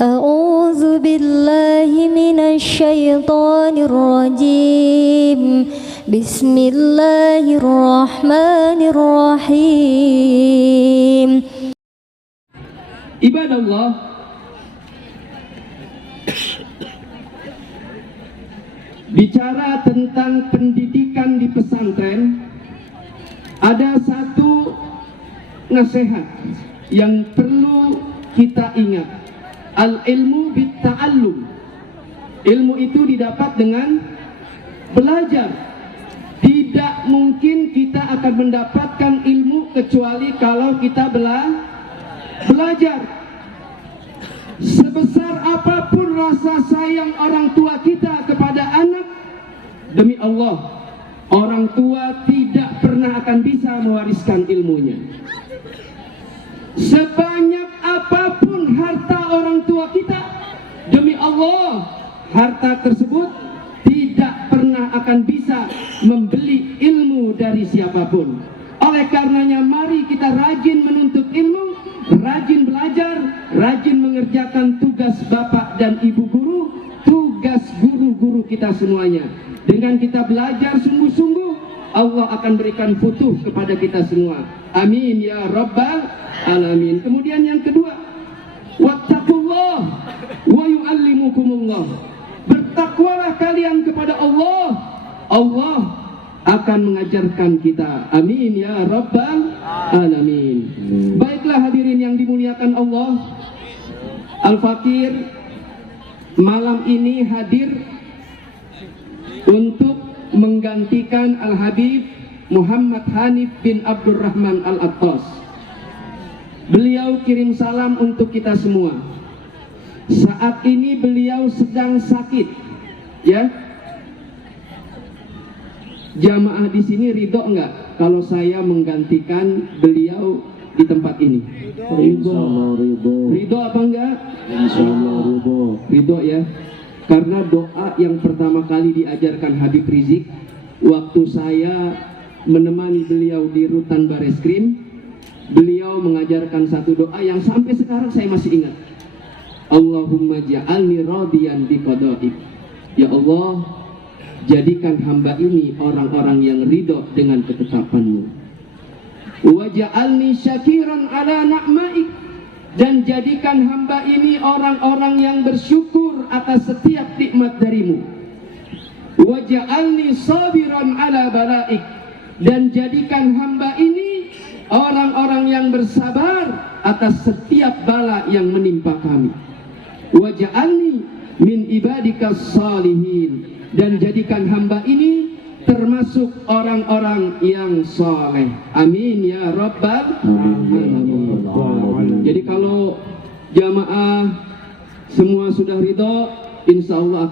أعوذ بالله من الشيطان الرجيم بسم الله الرحمن الرحيم. Ibadah Allah, bicara tentang pendidikan di pesantren, ada satu nasihat yang perlu kita ingat. Al-ilmu bit-ta'allum. Ilmu itu didapat dengan belajar. Tidak mungkin kita akan mendapatkan ilmu kecuali kalau kita belajar. Sebesar apapun rasa sayang orang tua kita kepada anak, demi Allah, orang tua tidak pernah akan bisa mewariskan ilmunya. Sebanyak apapun harta orang tua kita, demi Allah, harta tersebut tidak pernah akan bisa membeli ilmu dari siapapun. Oleh karenanya, mari kita rajin menuntut ilmu, rajin belajar, rajin mengerjakan tugas bapak dan ibu guru, tugas guru-guru kita semuanya. Dengan kita belajar sungguh-sungguh, Allah akan berikan futuh kepada kita semua. Amin ya rabbal alamin. Kemudian yang kedua, wattaqullah wa yu'allimukumullah. Bertakwalah kalian kepada Allah, Allah akan mengajarkan kita. Amin ya rabbal alamin. Baiklah hadirin yang dimuliakan Allah, Al-Fakir malam ini hadir untuk menggantikan Al-Habib Muhammad Hanif bin Abdurrahman Al-Attas. Beliau kirim salam untuk kita semua. Saat ini beliau sedang sakit, ya. Jamaah di sini ridho enggak kalau saya menggantikan beliau di tempat ini? Ridho apa enggak? Insyaallah ridho ya. Karena doa yang pertama kali diajarkan Habib Rizik waktu saya menemani beliau di rutan Bareskrim, beliau mengajarkan satu doa yang sampai sekarang saya masih ingat. Allahumma ja'alni radiyan biqada'ik. Ya Allah, jadikan hamba ini orang-orang yang ridho dengan ketetapan-Mu. Wa ja'alni syakiran ala na'maik. Dan jadikan hamba ini orang-orang yang bersyukur atas setiap nikmat dari-Mu. Wa ja'alni sabiran ala balaik. Dan jadikan hamba ini orang-orang yang bersabar atas setiap bala yang menimpa kami. Wa ja'alni min ibadikas salihin. Dan jadikan hamba ini termasuk orang-orang yang soleh. Amin ya rabbal alamin. Jadi kalau jamaah semua sudah ridho, insya Allah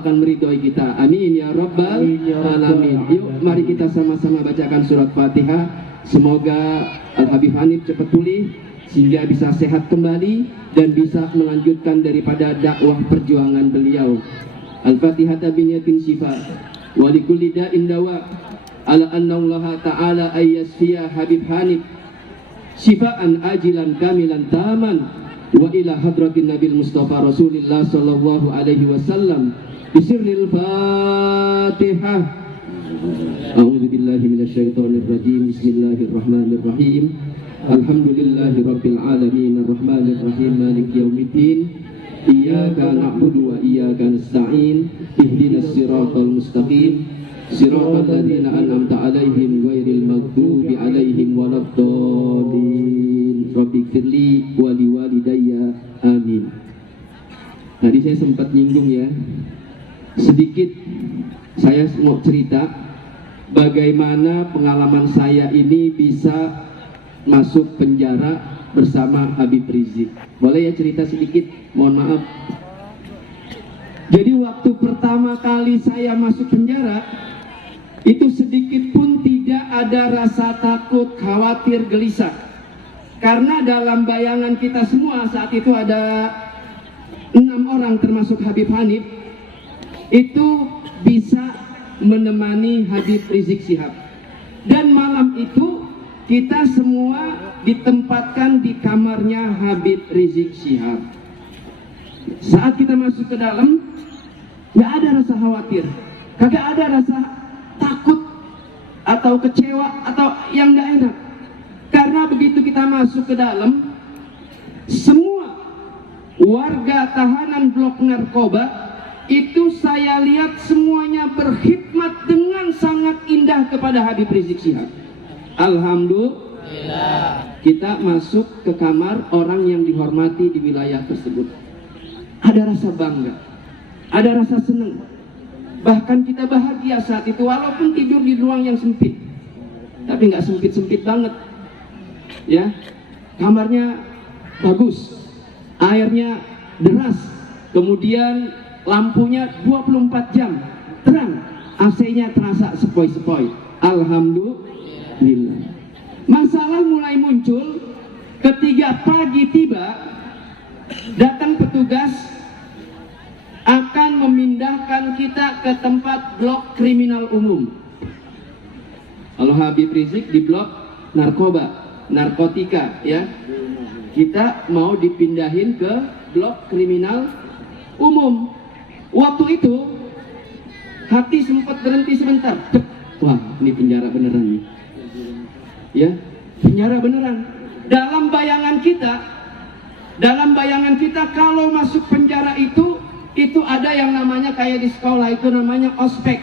akan meridhoi kita. Amin ya rabbal alamin. Yuk mari kita sama-sama bacakan surat Fatihah. Semoga Al-Habib Hanif cepat pulih sehingga bisa sehat kembali dan bisa melanjutkan daripada dakwah perjuangan beliau. Al-Fatihah biniyatin syifa wa likulli da'in dawa ala anna Allah ta'ala ayyasfiya Habib Hanif syifaan ajilan kamilan taman wa ila hadratin Nabil Mustafa Rasulillah sallallahu alaihi wasallam bisirril Fatihah. A'udzu billahi minasyaitonir rajim. Bismillahirrahmanirrahim. Alhamdulillahi rabbil alamin arrahmanir rahim maliki yaumiddin. Iyyaka na'budu wa iyyaka nasta'in. Ihdinas siratal mustaqim. Siratal ladzina an'amta 'alaihim ghairil maghdubi 'alaihim waladdallin. Rabbighfirli wa liwalidayya. Amin. Tadi saya sempat nyinggung ya. Sedikit saya mau cerita bagaimana pengalaman saya ini bisa masuk penjara bersama Habib Rizik. Boleh ya cerita sedikit? Mohon maaf. Jadi waktu pertama kali saya masuk penjara, itu sedikit pun tidak ada rasa takut, khawatir, gelisah. Karena dalam bayangan kita semua saat itu ada 6 orang termasuk Habib Hanif, itu bisa menemani Habib Rizik Syihab. Dan malam itu kita semua ditempatkan di kamarnya Habib Rizik Syihab. Saat kita masuk ke dalam, nggak ada rasa khawatir, kagak ada rasa takut atau kecewa atau yang nggak enak. Karena begitu kita masuk ke dalam, semua warga tahanan blok narkoba itu saya lihat semuanya berkhidmat dengan sangat indah kepada Habib Rizik Syihab. Alhamdulillah, kita masuk ke kamar orang yang dihormati di wilayah tersebut. Ada rasa bangga, ada rasa senang, bahkan kita bahagia saat itu walaupun tidur di ruang yang sempit, tapi nggak sempit-sempit banget ya. Kamarnya bagus, airnya deras, kemudian lampunya 24 jam terang, AC-nya terasa sepoi-sepoi. Alhamdulillah. Masalah mulai muncul ketika pagi tiba, datang petugas akan memindahkan kita ke tempat blok kriminal umum. Kalau Habib Rizik di blok narkotika ya, kita mau dipindahin ke blok kriminal umum. Waktu itu hati sempat berhenti sebentar. Wah, ini penjara beneran nih. Ya, penjara beneran. Dalam bayangan kita kalau masuk penjara itu ada yang namanya kayak di sekolah itu namanya ospek.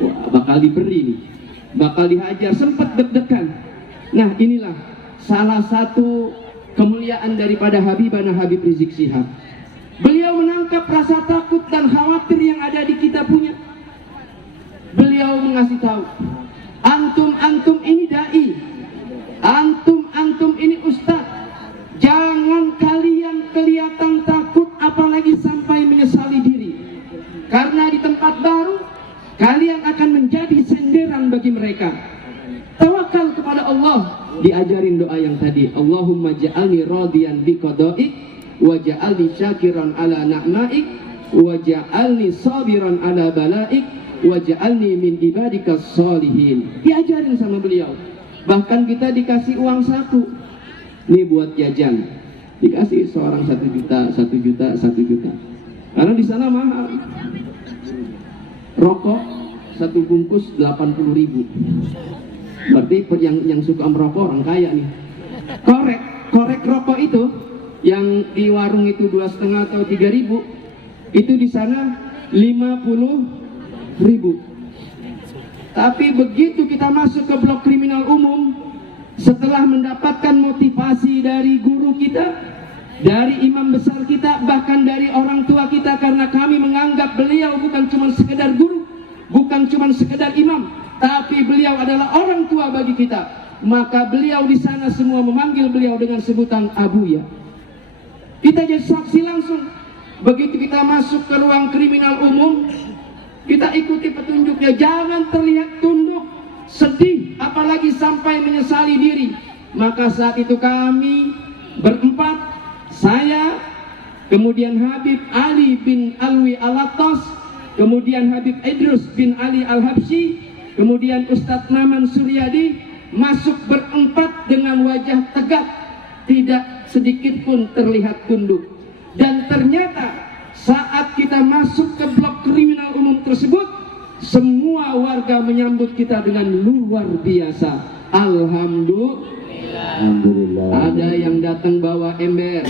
Wah, bakal diberi nih, bakal dihajar, sempat deg-degan. Nah, inilah salah satu kemuliaan daripada Habibana Habib Rizik Syihab. Beliau menangkap rasa takut dan khawatir yang ada di kita punya. Beliau mengasih tahu, antum ini dai, antum ini ustaz, jangan kalian kelihatan takut apalagi sampai menyesali diri, karena di tempat baru kalian akan menjadi senderan bagi mereka. Tawakal kepada Allah. Diajarin doa yang tadi, Allahumma ja'alni radiyan bi qada'ik wa ja'alni syakiran ala na'maik wa ja'alni sabiran ala balaik wa ja'alni min ibadikas sholihin. Diajarin sama beliau. Bahkan kita dikasih uang saku, ini buat jajan, dikasih seorang 1 juta, karena di sana mahal. Rokok 1 bungkus 80.000. Berarti yang suka merokok orang kaya nih. Korek rokok itu yang di warung itu 2,5 atau 3.000, itu di sana 50.000. Tapi begitu kita masuk ke blok kriminal umum, setelah mendapatkan motivasi dari guru kita, dari imam besar kita, bahkan dari orang tua kita, karena kami menganggap beliau bukan cuma sekedar guru, bukan cuma sekedar imam, tapi beliau adalah orang tua bagi kita. Maka beliau di sana semua memanggil beliau dengan sebutan Abuya. Kita jadi saksi langsung. Begitu kita masuk ke ruang kriminal umum, kita ikuti petunjuknya. Jangan terlihat tunduk, sedih, apalagi sampai menyesali diri. Maka saat itu kami berempat, saya, kemudian Habib Ali bin Alwi Al-Attas, kemudian Habib Idrus bin Ali Al-Habsyi, kemudian Ustadz Maman Suryadi, masuk berempat dengan wajah tegak, tidak sedikit pun terlihat tunduk. Dan ternyata saat kita masuk ke blok kriminal umum tersebut, semua warga menyambut kita dengan luar biasa. Alhamdulillah. Ada yang datang bawa ember,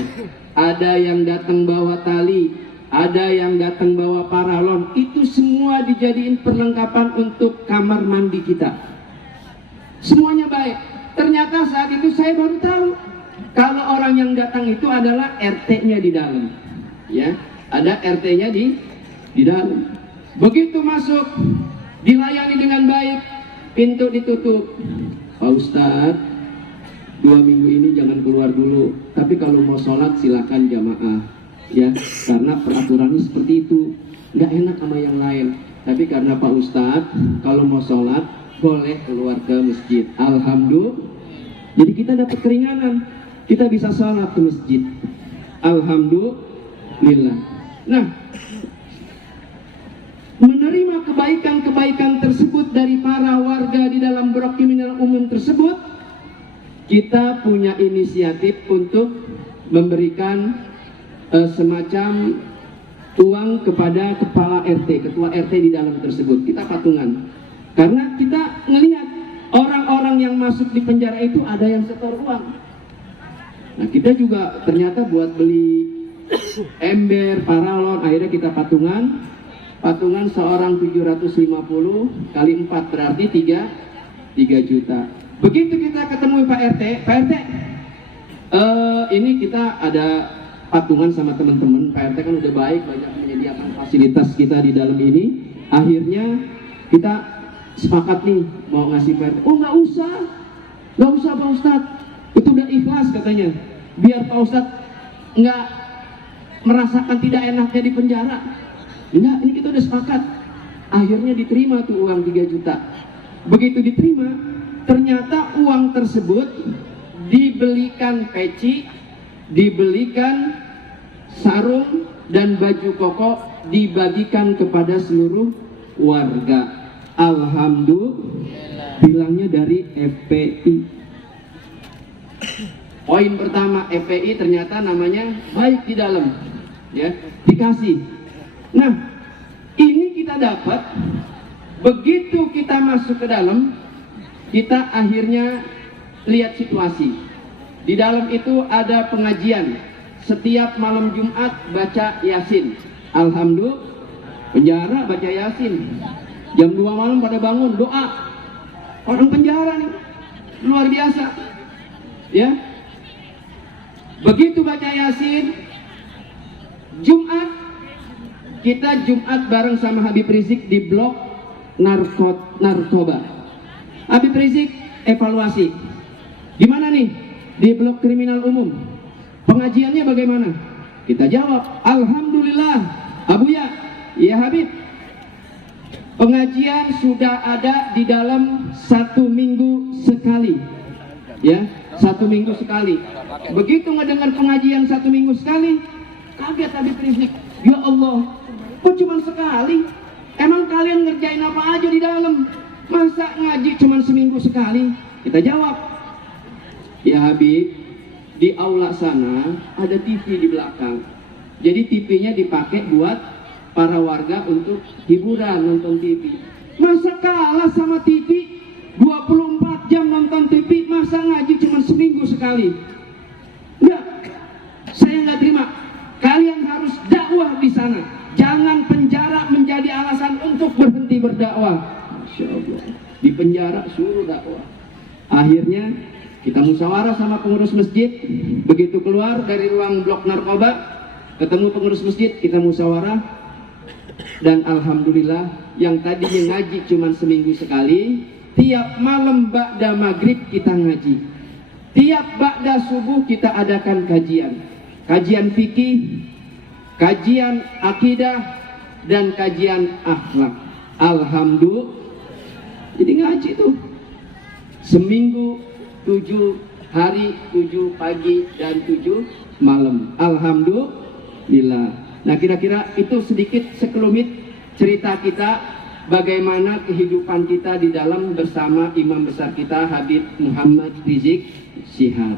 ada yang datang bawa tali, ada yang datang bawa paralon. Itu semua dijadiin perlengkapan untuk kamar mandi kita. Semuanya baik. Ternyata saat itu saya baru tahu kalau orang yang datang itu adalah RT-nya di dalam. Ya, ada RT-nya di dalam. Begitu masuk, dilayani dengan baik, pintu ditutup. Pak Ustadz, 2 minggu ini jangan keluar dulu, tapi kalau mau sholat silakan jamaah. Ya, karena peraturannya seperti itu, nggak enak sama yang lain. Tapi karena Pak Ustadz kalau mau sholat boleh keluar ke masjid. Alhamdulillah. Jadi kita dapat keringanan, kita bisa sholat ke masjid. Alhamdulillah. Nah, menerima kebaikan-kebaikan tersebut dari para warga di dalam blok kriminal umum tersebut, kita punya inisiatif untuk memberikan semacam uang kepada kepala RT, ketua RT di dalam tersebut. Kita patungan karena kita ngelihat orang-orang yang masuk di penjara itu ada yang setor uang. Nah kita juga ternyata buat beli ember, paralon, akhirnya kita patungan seorang 750 kali 4 berarti 3 juta. Begitu kita ketemu Pak RT, ini kita ada patungan sama teman-teman. Pak RT kan udah baik, banyak menyediakan fasilitas kita di dalam ini. Akhirnya kita sepakat nih mau ngasih Pak RT. Oh nggak usah Pak Ustadz, itu udah ikhlas katanya, biar Pak Ustadz nggak merasakan tidak enaknya di penjara. Enggak, ini kita udah sepakat. Akhirnya diterima tuh uang 3 juta. Begitu diterima, ternyata uang tersebut dibelikan peci, dibelikan sarung dan baju koko, dibagikan kepada seluruh warga. Alhamdulillah, bilangnya dari FPI. Poin pertama, FPI ternyata namanya baik di dalam, ya, dikasih. Nah, ini kita dapat begitu kita masuk ke dalam, kita akhirnya lihat situasi. Di dalam itu ada pengajian setiap malam Jumat, baca Yasin. Alhamdulillah, penjara baca Yasin. Jam 2 malam pada bangun doa. Orang penjara nih luar biasa, ya. Begitu baca Yasin, Jumat kita Jumat bareng sama Habib Rizik di blok narkoba. Habib Rizik evaluasi, gimana nih di blok kriminal umum, pengajiannya bagaimana? Kita jawab, alhamdulillah Abuya, ya Habib, pengajian sudah ada di dalam 1 minggu sekali, ya, 1 minggu sekali. Begitu ngedengar pengajian 1 minggu sekali, kaget Habib Rizik, ya Allah, kok cuma sekali? Emang kalian ngerjain apa aja di dalam? Masa ngaji cuma seminggu sekali? Kita jawab, ya Habib, di aula sana ada TV di belakang. Jadi TV-nya dipakai buat para warga untuk hiburan, nonton TV. Masa kalah sama TV? 24 jam nonton TV, masa ngaji cuma seminggu sekali? Enggak, saya nggak terima. Kalian harus dakwah di sana. Jangan penjara menjadi alasan untuk berhenti berdakwah. Masya Allah, di penjara suruh dakwah. Akhirnya kita musyawarah sama pengurus masjid. Begitu keluar dari ruang blok narkoba, ketemu pengurus masjid, kita musyawarah. Dan alhamdulillah, yang tadinya ngaji cuma seminggu sekali, tiap malam ba'da maghrib kita ngaji. Tiap ba'da subuh kita adakan kajian. Kajian fikih, kajian akidah, dan kajian akhlak. Alhamdulillah, jadi ngaji tuh seminggu 7 hari, 7 pagi dan 7 malam. Alhamdulillah. Nah, kira-kira itu sedikit sekelumit cerita kita bagaimana kehidupan kita di dalam bersama imam besar kita Habib Muhammad Rizik Syihab.